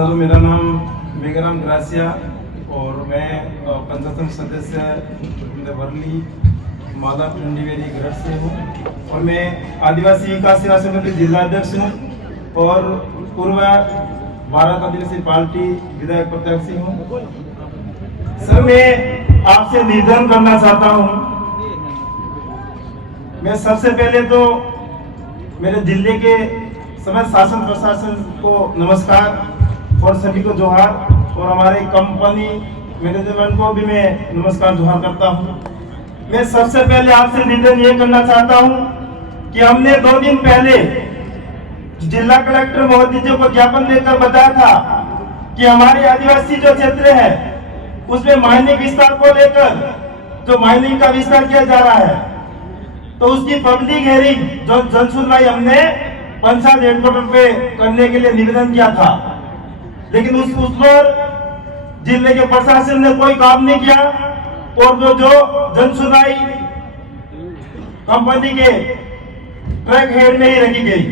Sir, मेरा नाम बेगराम gratia और मैं पंचायत सदस्य वर्ली माला टंडीवेरी गढ़ से हूँ और मैं आदिवासी विकास सेवा समिति जिला अध्यक्ष हूँ और पूर्व भारत आदिवासी पार्टी विधायक प्रत्याशी हूँ। सर, मैं आपसे निवेदन करना चाहता हूँ। मैं सबसे पहले तो मेरे जिले के समस्त शासन प्रशासन को नमस्कार और सभी को जोहार और हमारे कंपनी मैनेजमेंट को भी मैं नमस्कार जोहार करता हूं। मैं सबसे पहले आपसे निवेदन ये करना चाहता हूं कि हमने 2 दिन पहले जिला कलेक्टर महोदय जी को ज्ञापन देकर बताया था कि हमारे आदिवासी जो क्षेत्र है उसमें माइनिंग विस्तार को लेकर जो माइनिंग का विस्तार किया जा रहा है, तो उसकी पब्लिक हेयरिंग जो जन सुनवाई हमने पंचायत हेडक्वार्टर पे करने के लिए निवेदन किया था, लेकिन उस पर जिले के प्रशासन ने कोई काम नहीं किया और वो जो जन सुनवाई कंपनी के ट्रैक हेड में ही रखी गई।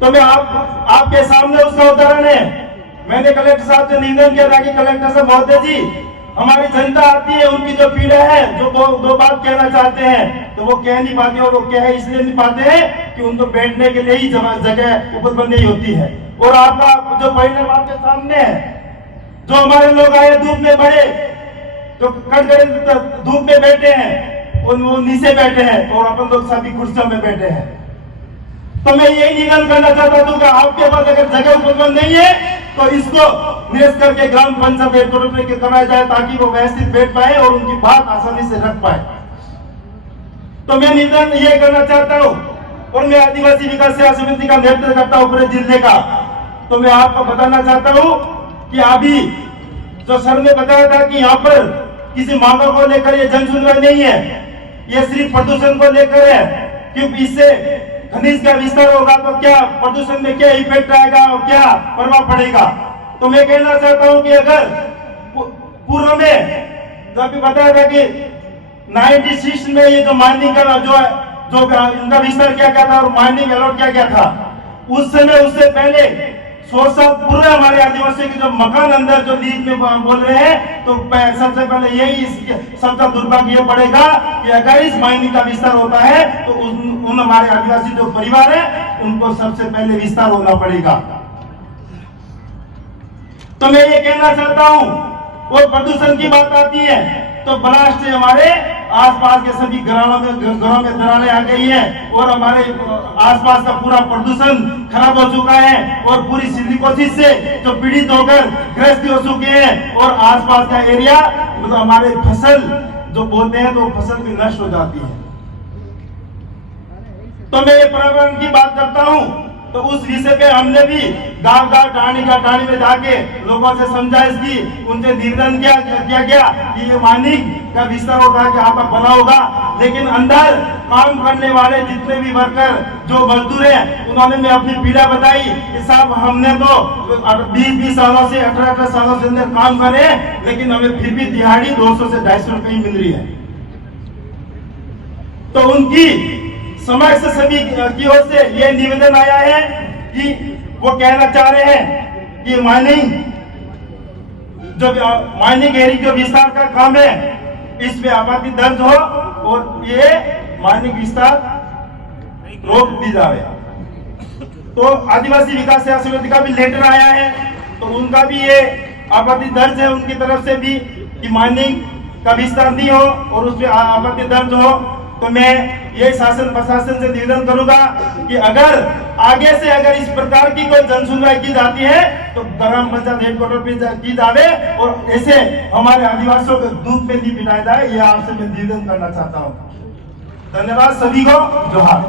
तो मैं आपके सामने उसका उदाहरण है। मैंने कलेक्टर साहब से निवेदन किया था कि कलेक्टर साहब महोदय जी, हमारी जनता आती है, उनकी जो पीड़ा है, जो दो बात कहना चाहते हैं तो वो कह नहीं पाते और वो कह इसलिए नहीं पाते हैं कि उनको बैठने के लिए ही जगह उपलब्ध नहीं होती है। और आपका जो परिणाम आपके सामने है, जो हमारे लोग आए धूप में बड़े, जो कड़कड़े धूप में बैठे हैं, वो नीचे बैठे हैं और अपन लोग सभी कुर्सियों में बैठे हैं। तो मैं यही निवेदन करना चाहता हूँ कि आपके पास अगर जगह उपलब्ध नहीं है तो इसको निरस्त करके ग्राम पंचायत हेडक्वार्टर के कराया जाए ताकि वो व्यवस्थित बैठ पाए और उनकी बात आसानी से रख पाए। तो मैं निवेदन ये करना चाहता हूँ और मैं आदिवासी विकास सेवा समिति का नेतृत्व करता हूँ पूरे जिले का। तो मैं आपको बताना चाहता हूँ कि अभी जो सर ने बताया था कि यहाँ पर किसी मांगों को लेकर ये जन सुनवाई नहीं है, ये सिर्फ प्रदूषण को लेकर है, क्योंकि इससे खनिज का विस्तार होगा तो क्या प्रदूषण में क्या इफेक्ट आएगा और क्या प्रभाव पड़ेगा। तो मैं कहना चाहता हूं कि अगर पूर्व में जो अभी बताया था कि 96 में ये जो माइनिंग का जो इनका विस्तार किया गया था और माइनिंग अलॉट किया गया था, उस समय उससे पहले 100 साल पूर्व हमारे आदिवासी के जो मकान अंदर जो लीज में बोल रहे हैं, तो सबसे पहले यही सबका दुर्भाग्य पड़ेगा कि अगर इस माइनिंग का विस्तार होता है तो उन हमारे आदिवासी जो परिवार है उनको सबसे पहले विस्तार होना पड़ेगा। तो मैं ये कहना चाहता हूँ, और प्रदूषण की बात आती है तो ब्लास्ट से हमारे आसपास के सभी घरों में दरारें आ गई हैं और हमारे आसपास का पूरा प्रदूषण खराब हो चुका है और पूरी सिलिकोसिस से जो पीड़ित होकर ग्रस्त हो चुके हैं और आसपास का एरिया मतलब हमारे फसल जो बोलते हैं तो फसल भी नष्ट हो जाती है। तो मैं ये पर्यावरण की बात करता हूँ, तो उस विषय पे हमने भी गांव टाणी में जाके लोगों से समझाइश की, उनसे निवेदन किया गया कि ये माइनिंग का विस्तार होगा कि यहाँ पर बना होगा, लेकिन अंदर काम करने वाले जितने भी वर्कर जो मजदूर हैं उन्होंने मैं अपनी पीड़ा बताई कि साहब हमने तो 20 सालों से 18 सालों से अंदर काम करे, लेकिन हमें फिर भी दिहाड़ी 200 से 250 रुपए ही मिल रही है। तो उनकी समक्ष सभी की ओर से ये निवेदन आया है कि वो कहना चाह रहे हैं कि माइनिंग एरिया जो विस्तार का काम है इस पे आपत्ति दर्ज हो और ये माइनिंग विस्तार रोक दी जाए। तो आदिवासी विकास सेवा समिति का भी लेटर आया है, तो उनका भी ये आपत्ति दर्ज है उनकी तरफ से भी कि माइनिंग का विस्तार नहीं हो और उस पर आपत्ति दर्ज हो। तो मैं ये शासन प्रशासन से निवेदन करूंगा कि अगर आगे से अगर इस प्रकार की कोई जन सुनवाई की जाती है तो ग्राम पंचायत हेडक्वार्टर पे की जावे और ऐसे हमारे आदिवासियों को दूध पे नहीं पिटाया जाए। यह आपसे मैं निवेदन करना चाहता हूँ। धन्यवाद सभी को, जोहार।